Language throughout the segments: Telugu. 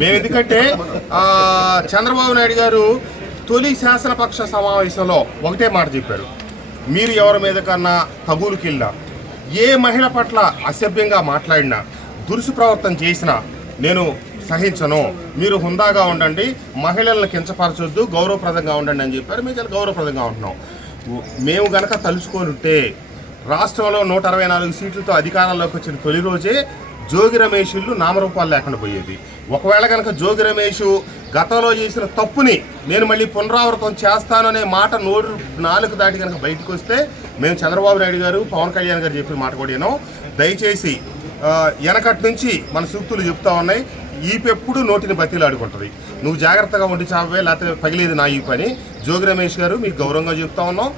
మేము ఎందుకంటే చంద్రబాబు నాయుడు గారు తొలి శాసనపక్ష సమావేశంలో ఒకటే మాట చెప్పారు, మీరు ఎవరి మీద కన్నా తగులుకెళ్ళినా, ఏ మహిళ పట్ల అసభ్యంగా మాట్లాడినా, దురుసు ప్రవర్తన చేసినా నేను సహించను, మీరు హుందాగా ఉండండి, మహిళలను కించపరచొద్దు, గౌరవప్రదంగా ఉండండి అని చెప్పారు. మేము చాలా గౌరవప్రదంగా ఉంటున్నాం. మేము గనక తలుచుకొని ఉంటే రాష్ట్రంలో 164 సీట్లతో అధికారంలోకి వచ్చిన తొలి రోజే జోగి రమేష్ ఇల్లు నామరూపాలు లేకుండా పోయేది. ఒకవేళ కనుక జోగి రమేష్ గతంలో చేసిన తప్పుని నేను మళ్ళీ పునరావృతం చేస్తాననే మాట నాలుగు దాటి కనుక బయటకు వస్తే మేము చంద్రబాబు నాయుడు గారు, పవన్ కళ్యాణ్ గారు చెప్పిన మాట కూడా విన్నాం. దయచేసి వెనకటి నుంచి మన సూక్తులు చెప్తా ఉన్నాయి, ఈపెప్పుడు నోటిని బతిలాడుకుంటుంది, నువ్వు జాగ్రత్తగా ఉండి చావే, లేకపోతే పగిలేదు నా ఈ పని. జోగి రమేష్ గారు మీకు గౌరవంగా చెప్తా ఉన్నాం,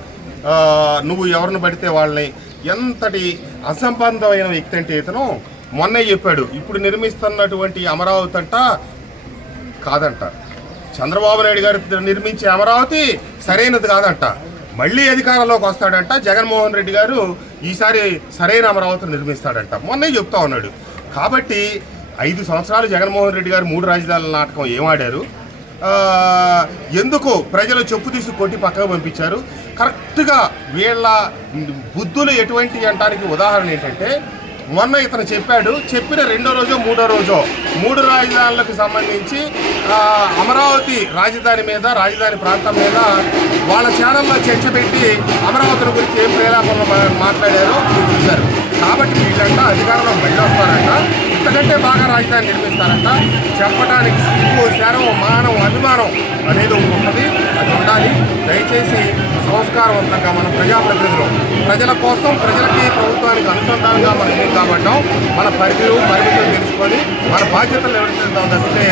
నువ్వు ఎవరిని పడితే వాళ్ళని, ఎంతటి అసంబద్ధమైన వ్యక్తి అంటే ఇతను మొన్నే చెప్పాడు, ఇప్పుడు నిర్మిస్తున్నటువంటి అమరావతి అంట కాదంట, చంద్రబాబు నాయుడు గారు నిర్మించే అమరావతి సరైనది కాదంట, మళ్ళీ అధికారంలోకి వస్తాడంట, జగన్మోహన్ రెడ్డి గారు ఈసారి సరైన అమరావతిని నిర్మిస్తాడంట, మొన్నే చెప్తా ఉన్నాడు. కాబట్టి 5 సంవత్సరాలు జగన్మోహన్ రెడ్డి గారు 3 రాజధానుల నాటకం ఏమాడారు, ఎందుకు ప్రజలు చెప్పు తీసి కొట్టి పక్కకు పంపించారు? కరెక్ట్గా వీళ్ళ బుద్ధులు ఎటువంటి అంటానికి ఉదాహరణ ఏంటంటే, మొన్న ఇతను చెప్పాడు, చెప్పిన 2వ రోజో 3వ రోజో 3 రాజధానులకు సంబంధించి అమరావతి రాజధాని మీద, రాజధాని ప్రాంతం మీద వాళ్ళ ఛానల్లో చర్చ పెట్టి అమరావతి గురించి ఏం ప్రేలాపనలు మాట్లాడారో చూశారు. కాబట్టి వీళ్ళంట అధికారంలో మళ్ళీ వస్తారంట, ఇంతకంటే బాగా రాజధాని నిర్మిస్తారంట. చెప్పడానికి సిగ్గు, శరం, మానం, అభిమానం అనేది ఉంటుంది, అది ఉండాలి. దయచేసి సంస్కారవంతంగా మన ప్రజాప్రతినిధులు ప్రజల కోసం, ప్రజలకి, ప్రభుత్వానికి అనుసంధానంగా మనం కాబట్టాం. మన పరిధులు పరిమితులు తెలుసుకొని మన బాధ్యతలు ఎవరికైతే